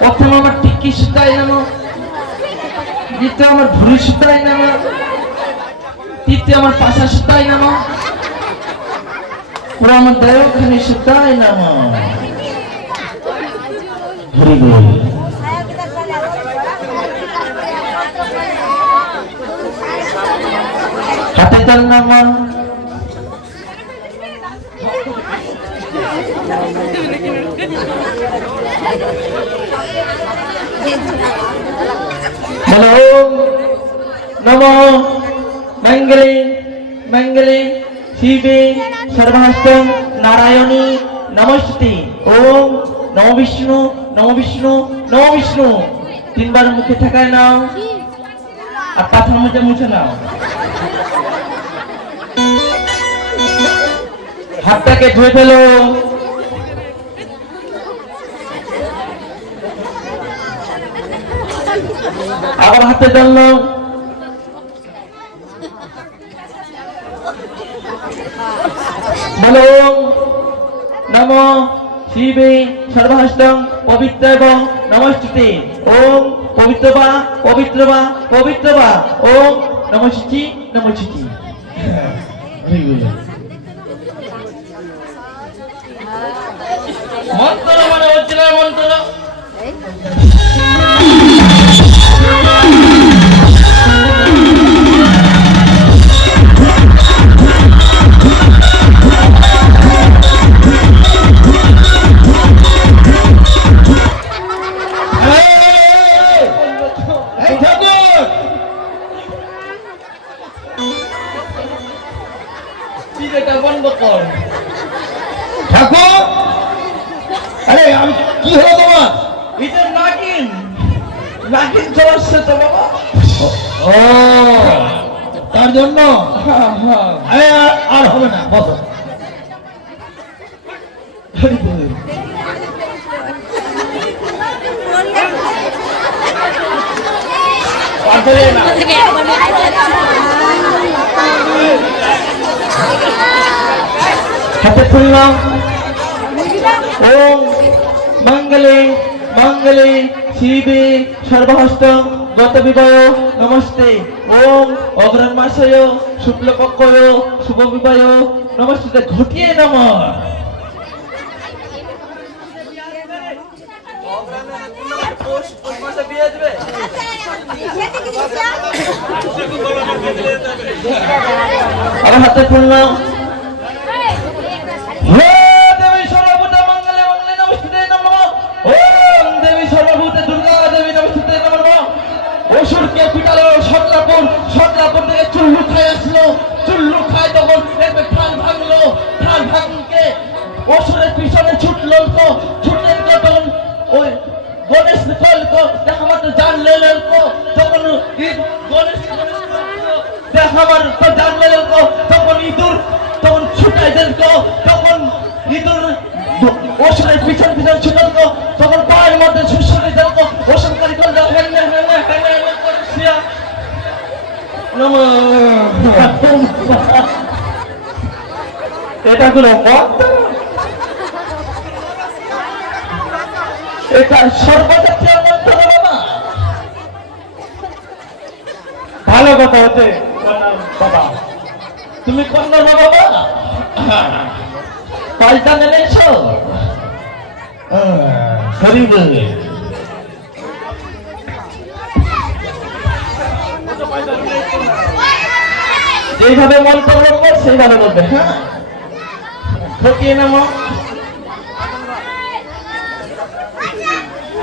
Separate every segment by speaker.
Speaker 1: প্রথম আমার টিকি সুতাই নামো, দ্বিতীয় আমার ভুড়ি সুতাই নামো, তৃতীয় আমার পাশা সুতাই নামো, পুরো আমার দেওখানি সুতাই নামো। হাতে তাল নামা। হ্যালো নমো মঙ্গলে মঙ্গলে শিবে সর্বাস্ত নারায়ণী নমস্তে ওম নম বিষ্ণু নম বিষ্ণু নম বিষ্ণু তিনবার মুখে ঠেকায় নাও আর পাথর মুখে মুছে নাও হাতটাকে ধুয়ে ফেলো আবার হাতে টানলো। বলো, নম শিবে পবিত্র এবং নমস্তুতে। ওম পবিত্র বা পবিত্র বা পবিত্র বা ওম নমস্তি নমস্তি মন্ত্র মানে না মন্ত্র।
Speaker 2: জন্য? আরে হবে না বসো।
Speaker 1: হাতে খুললাম মঙ্গলে মঙ্গলে শিবে সর্বহস্ত। গত বিবাহ নমস্তে। ওম অগ্রণ মাসয় শুক্লপক্ষয় শুভ বিবাহ নমস্তে ঘটিয়ে নম। আর হাতে খুললাম। অসুরকে পিটালো সতলাপুর সতলাপুর থেকে চুল্লু খাই আসলো। চুল্লু খাই তখন দেখবে ঠান ভাঙলো। ঠান ভাঙকে অসুরের পিছনে ছুটলো তো ছুটলেন তো তখন ওই গণেশ কল তো দেখা মাত্র জান লেলেন তো তখন ই- গণেশ গণেশ করতো, দেখা মাত্র তো জান লেলেন তো তখন ইঁদুর তখন ছুটাই দেন তো তখন ইঁদুর ওষুধের পিছন পিছন ছুটাল তো তখন পায়ের মধ্যে সুসুরি দেন তো ওষুধ করি করে দাও হেনে হেনে হেনে হেনে করে শিয়া কোনো মত এটা সর্বজাতীয় ভালো কথা হচ্ছে বাবা। তুমি কন্যা বাবা? পয়সা নেমেছো গরিব। যেইভাবে মন্ত্র বলব সেইভাবে বলবে হ্যাঁ? ঠকিয়ে নামো।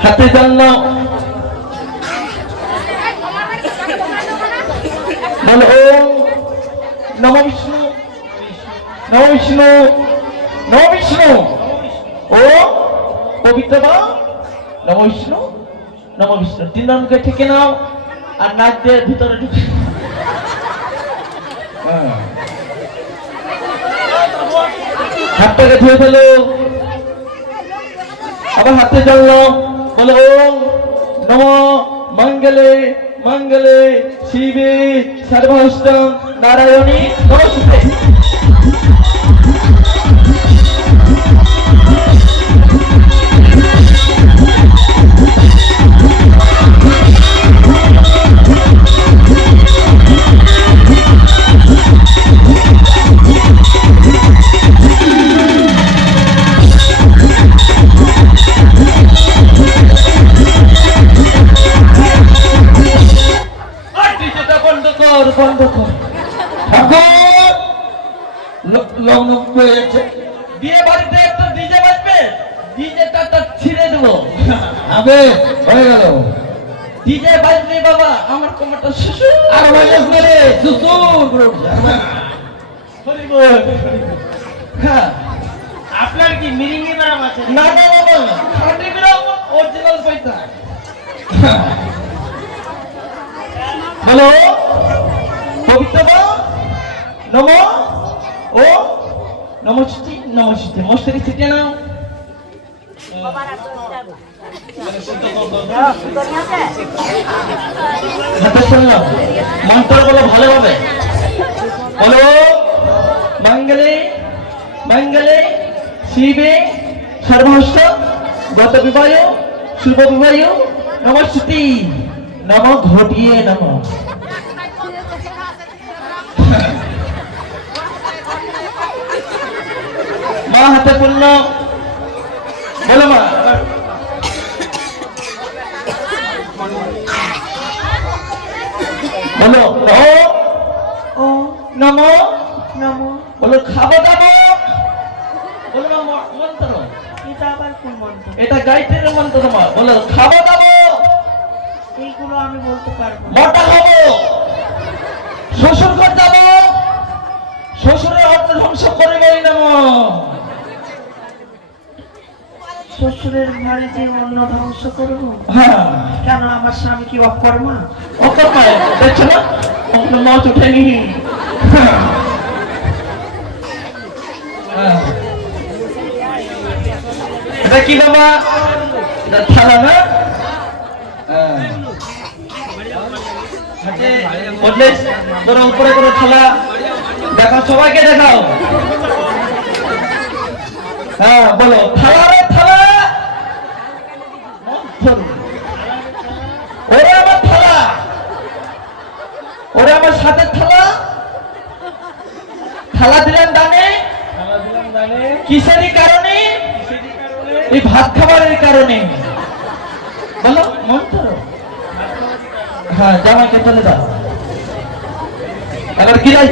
Speaker 1: হাতে জন্য নম বিষ্ণু নম বিষ্ণু নম বিষ্ণু। ও, পবিত্র বা নম বিষ্ণু নম বিষ্ণু। তিন রঙকে ঠেকে নাও আর নাক দিয়ে ভিতরে ঢুকে হাতটাকে ধুয়ে ফেলো। আবার হাতে জানলো, বলো ওম নম মঙ্গলে মঙ্গলে শিবে সর্বহস্ত নারায়ণী নমস্তে
Speaker 2: দরজা বন্ধ ঠাকুর! লগ্ন হয়েছে।
Speaker 1: বিয়ে বাড়িতে একটা ডিজে বাজবে। ডিজেটা তো ছিঁড়ে
Speaker 2: দেবো। আবে হয়ে গেল। ডিজে বাজবে বাবা আমার কোমরটা
Speaker 1: শুশু আর শুশু
Speaker 3: আপনার কি মিরিঙ্গি নাম আছে?
Speaker 1: না না বাবা খাটি বিরাম অরিজিনাল পয়সা হ্যালো নম। ও নমস্তে নমস্তে মস্তেরি ছিটে নাও। মন্ত্র বলো ভালোভাবে। বলো মঙ্গলে মঙ্গলে শিবে, সর্বহস্ত, গত বিবাহ, শুভ বিবাহ নমস্তি নম ঘটিয়ে নম। মা পূর্ণ বলো মা। বলো ও। নম।
Speaker 3: নম।
Speaker 1: বলো খাব দাবো। বলো না মন্ত্র।
Speaker 3: এটা আবার কোন মন্ত্র?
Speaker 1: এটা গাইতের মন্ত্র তোমার বলো খাব দাবো।
Speaker 3: এইগুলো আমি বলতে পারব।
Speaker 1: মোটা হব। শ্বশুর ঘর যাব। শ্বশুরের অর্থ ধ্বংস করে নাম
Speaker 3: শ্বশুরের ঘরে যে ধ্বংস করব?
Speaker 1: হ্যাঁ।
Speaker 3: কেন আমার স্বামী কি অকর্মা?
Speaker 1: পায় দেখছ না? ওখানে মাছ উঠেনি। হ্যাঁ। এটা কি বাবা? এটা থালা না? হ্যাঁ। তোর উপরে করে থালা দেখাও সবাইকে দেখাও। হ্যাঁ বলো থালা ওরে আমার থালা ওরে আমার সাথে থালা থালা দিলেন দানে কিসেরই কারণে এই ভাত খাবারের কারণে বলো মন্ত্র হ্যাঁ জামাইকে চলে দাও এবার গিলাস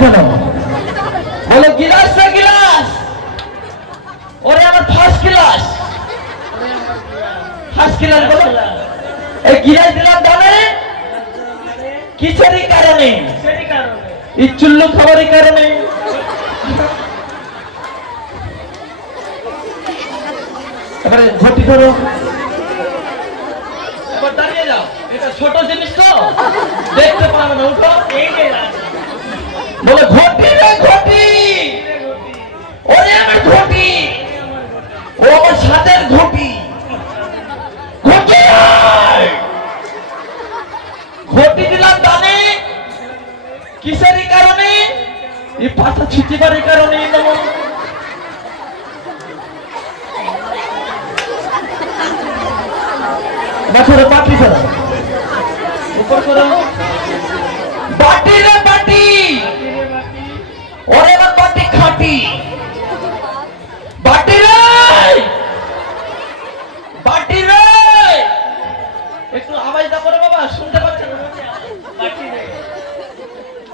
Speaker 1: এই কিসেরই কারণে? এই খাবারের কারণে। এবারে ঘটি ধরো এবার দাঁড়িয়ে যাও এটা ছোট জিনিস তো। দেখতে পাবে না, উঠো।
Speaker 3: এই যে
Speaker 1: বলে, ঘটি রে, ঘটি। ওরে আমার ঘটি। ও সাথের ঘটি আয়! ঘটি দিলাম দানে কিসেরই কারণে এই পাতা ছিটিবারের কারণে নমঃ মাথারে পাটি করো উপর করো বাটি রে বাটি ওরে আমার বাটি খাটি বাটি রে বাটি রে একটু আওয়াজটা করে বাবা শুনতে পাচ্ছেন না?
Speaker 3: বাটি রে।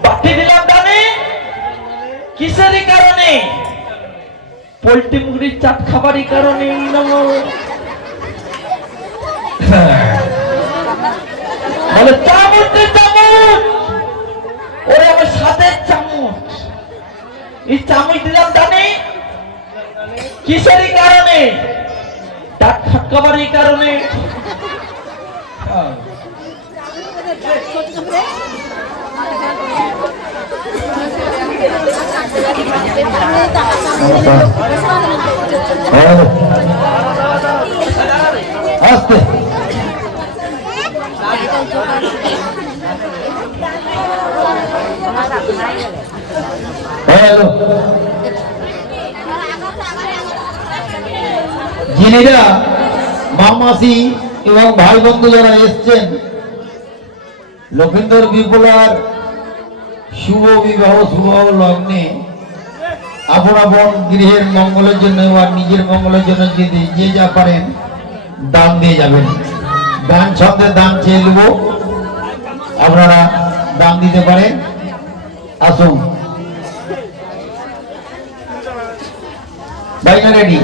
Speaker 1: বাটি দিলাম দানে কিসেরই কারণে পোল্ট্রি মুরগির চাট খাবারই কারণে নম বলে, চামচ চামচ! ওরে, আমার সাথে চামচ। এই চামচ দিলাম দানে কিসেরই কারণে? ডাক খাবারই কারণে। হ্যাঁ।
Speaker 2: হয়ে গেল যিনিরা মামাসি এবং ভাই বন্ধু যারা এসছেন, লক্ষিন্দর বিপুলার শুভ বিবাহ, শুভ লগ্নে আপন আপন গৃহের মঙ্গলের জন্য বা নিজের মঙ্গলের জন্য যদি যে যা পারেন, দান দিয়ে যাবেন। গান ছন্দের দান চেয়ে নেব। আপনারা দান দিতে পারেন। আসুন। রেডি।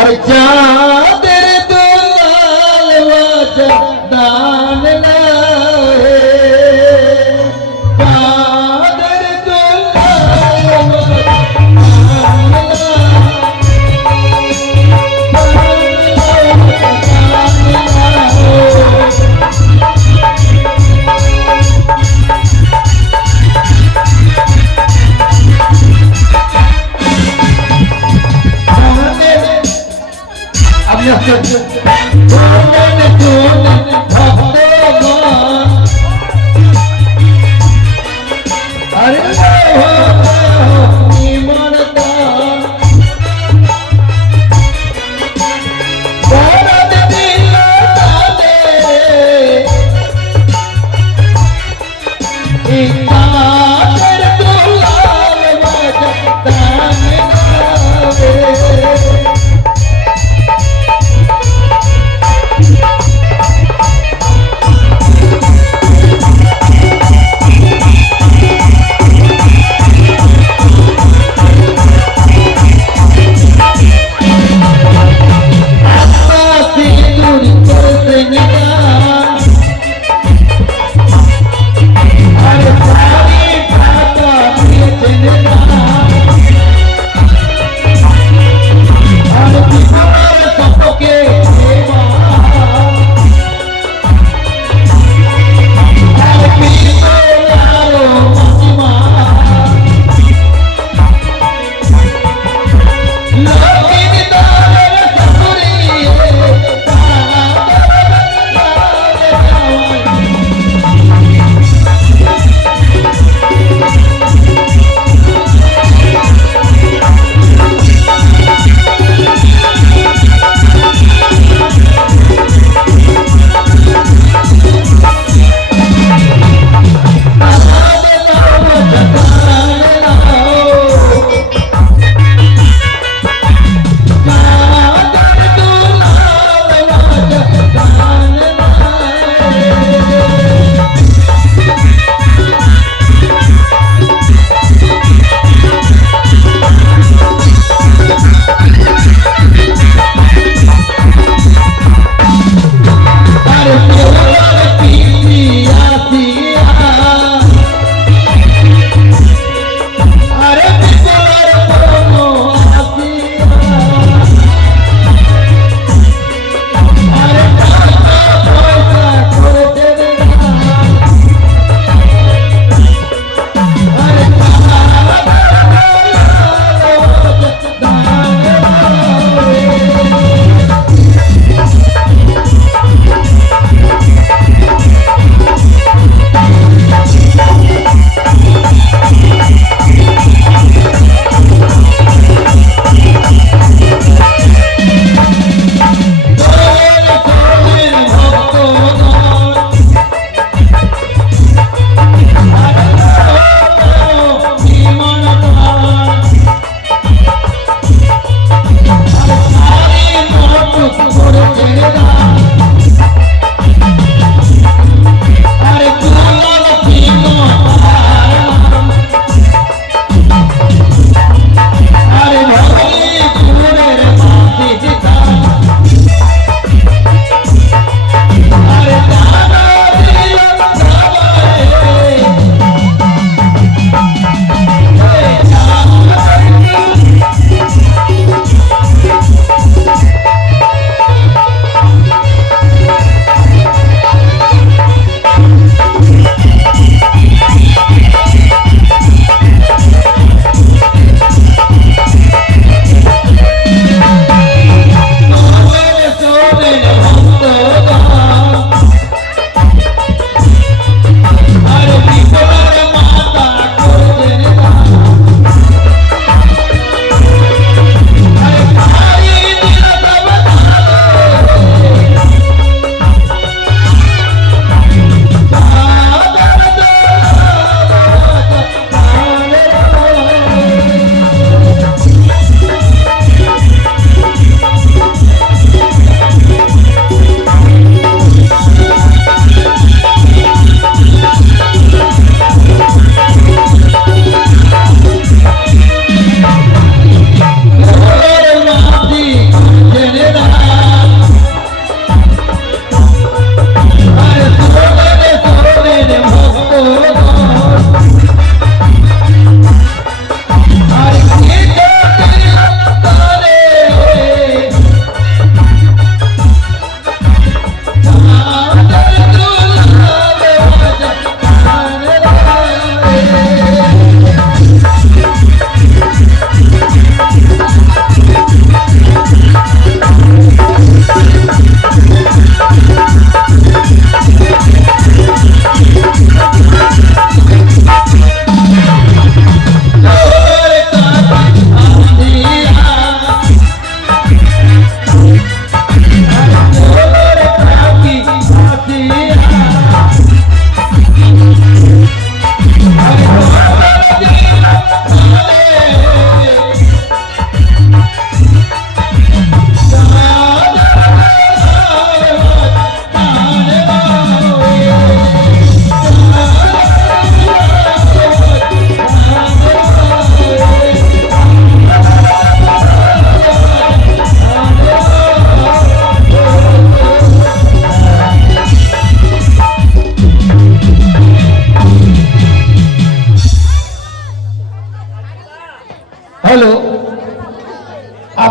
Speaker 2: আরে চাঁদের দুলাল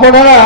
Speaker 2: আপনারা